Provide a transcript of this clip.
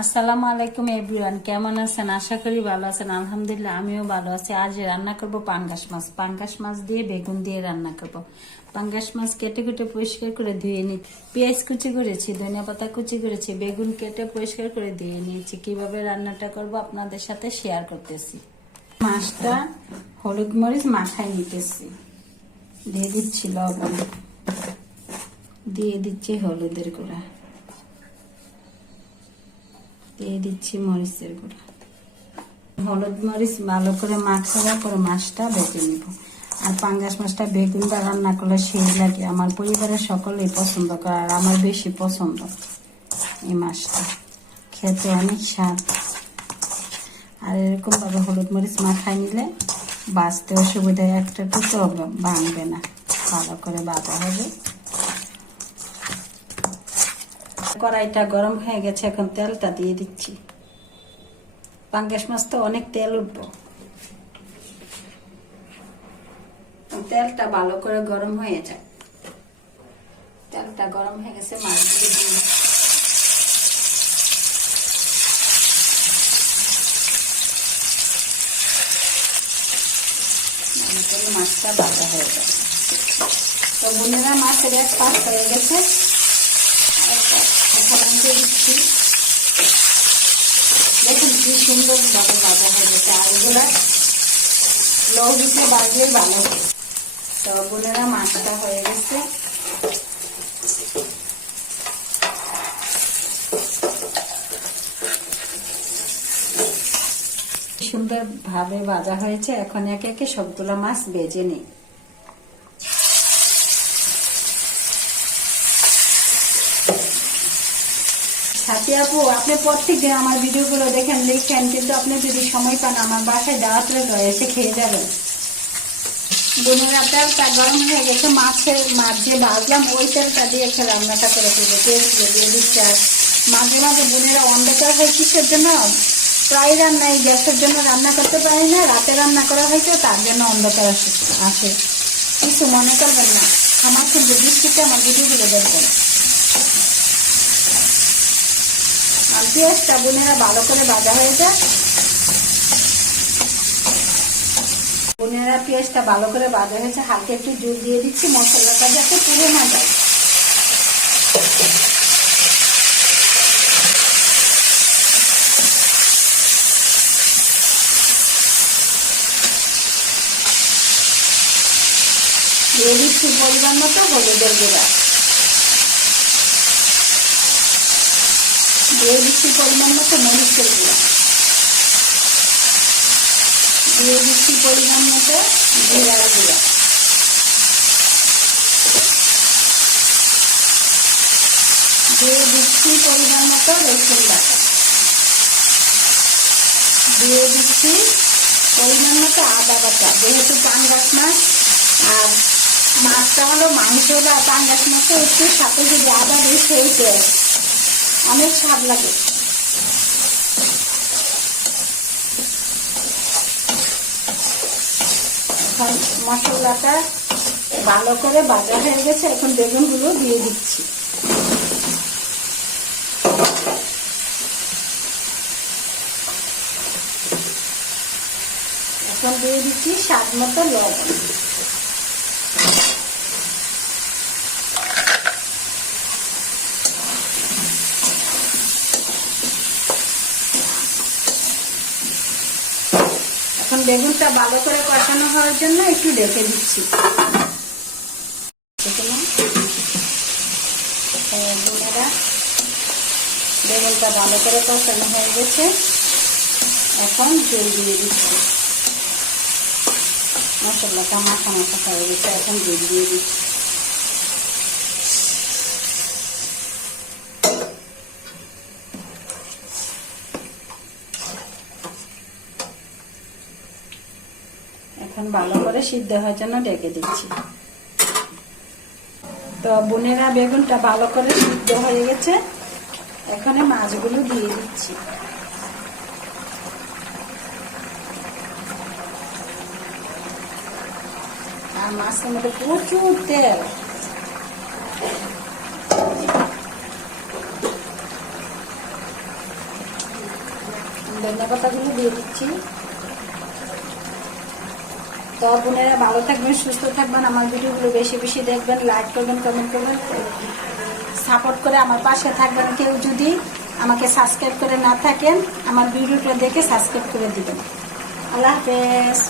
আসসালামু আলাইকুম এভরিওয়ান, কেমন আছেন? আশা করি ভালো আছেন। আলহামদুলিল্লাহ আমিও ভালো আছি। আজ রান্না করব পাঙ্গাস মাছ। পাঙ্গাস মাছ দিয়ে বেগুন দিয়ে রান্না করব। পাঙ্গাস মাছ কেটে কেটে পরিষ্কার করে ধুয়ে নিই। পেঁয়াজ কুচি করেছি, ধনিয়া পাতা কুচি করেছি, বেগুন কেটে পরিষ্কার করে ধুয়ে নিয়েছি। কিভাবে রান্নাটা করব আপনাদের সাথে শেয়ার করতেছি। মাছটা হলুদ মরিচ মাখায় নিতেছি, দিয়ে দিচ্ছি লবণ, দিয়ে দিচ্ছি হলুদের গুঁড়া, দিয়ে দিচ্ছি মরিচের গুঁড়া। হলুদ মরিচ ভালো করে মাখাবার পরে মাছটা বেটে নিব। আর পাঙ্গাস মাছটা বেগুন বা রান্না করলে সেই লাগে। আমার পরিবারের সকলেই পছন্দ করে, আর আমার বেশি পছন্দ এই মাছটা, খেতে অনেক স্বাদ। আর এরকম ভাবে হলুদ মরিচ মাখাই নিলে বাঁচতে অসুবিধা একটা টুকরো ভাঙবে না, ভালো করে বাঁধা হবে। কড়াইটা গরম হয়ে গেছে, এখন তেলটা দিয়ে দিচ্ছি। পাঙ্গাস মাছ তো অনেক তেল উঠবো। তেলটা ভালো করে গরম হয়ে যায়। তেলটা গরম হয়ে গেছে, মাছগুলো দিয়ে মাছটা ভাজা হয়ে যাবে। তো বোনেরা, মাছের এক পাশ হয়ে গেছে, দিচ্ছি। দেখুন কি সুন্দর ভাবে ভাজা হয়ে গেছে। আর এগুলা লো হিটে বাজলেই ভালো হবে। তো বোনেরা, মাছটা হয়ে গেছে। সুন্দর ভাবে ভাজা হয়েছে। এখন একে একে সবগুলা মাছ ভেজে নিই। সাথী আপু, আপনি প্রত্যেকদিন আমার ভিডিওগুলো দেখেন, লিখেন, কিন্তু আপনি যদি সময় পান আমার বাসায় দাওয়াত রইলো, এসে খেয়ে যাবেন। বোনেরা, তেলটা গরম হয়ে গেছে, মাছ যে ভাজলাম ওই তেলটা দিয়ে একটা রান্নাটা করে ফেলবো। পেঁয়াজ দিয়ে দিচ্ছি। আর মাঝে মাঝে বোনেরা অন্ধকার হয় কিসের জন্য? প্রায় রান্নায় গ্যাসের জন্য রান্না করতে পারি না, রাতে রান্না করা হয়তো তার জন্য অন্ধকার আসে। কিছু মনে করবেন না, আমার কিন্তু দৃষ্টিতে আমার ভিডিওগুলো দেখবেন। আর পেঁয়াজটা বোনেরা ভালো করে ভাজা হয়ে যায়। বোনেরা, পেঁয়াজটা ভালো করে ভাজা হয়েছে, হালকা একটু জল দিয়ে দিচ্ছি, মশলাটা যাতে পুড়ে না যায়। দিয়ে দিচ্ছি পরিমাণ মতো হলুদের গুঁড়া, দিয়ে দিচ্ছি পরিমাণ মতো মরিচের গুঁড়া, দিয়ে দিচ্ছি পরিমাণ মতো জিরার গুঁড়া, দিয়ে দিচ্ছি পরিমাণ মতো রসুন বাটা, দিয়ে দিচ্ছি পরিমাণ মতো আদা বাটা। যেহেতু পাঙ্গাস মাছ, আর মাছটা হলো মাংস বা পাঙ্গাস মাছটা একটু সাথে যদি আদা দিই সেইতে অনেক স্বাদ লাগে। এখন মশলাটা ভালো করে ভাজা হয়ে গেছে, এখন বেগুনগুলো দিয়ে দিচ্ছি। এখন দিয়ে দিচ্ছি স্বাদ মতো লবণ। এখন বেগুনটা ভালো করে কষানো হওয়ার জন্য একটু ঢেকে দিচ্ছি। বেগুনটা ভালো করে কষানো হয়ে গেছে, এখন জল দিয়ে দিচ্ছি। মশলাটা মাখা মাখা হয়ে গেছে, এখন জল দিয়ে দিচ্ছি। এখন ভালো করে সিদ্ধ হওয়ার জন্য ঢেকে দিচ্ছি। তো বোনেরা, বেগুনটা ভালো করে সিদ্ধ হয়ে গেছে, এখানে মাছগুলো দিয়ে দিচ্ছি। আর মাছের মধ্যে প্রচুর তেল। ধনিয়া পাতাগুলো দিয়ে দিচ্ছি। তো বোনেরা ভালো থাকবেন, সুস্থ থাকবেন, আমার ভিডিওগুলো বেশি বেশি দেখবেন, লাইক করবেন, কমেন্ট করবেন, সাপোর্ট করে আমার পাশে থাকবেন। কেউ যদি আমাকে সাবস্ক্রাইব করে না থাকেন, আমার ভিডিওটা দেখে সাবস্ক্রাইব করে দিবেন। আল্লাহ হাফেজ।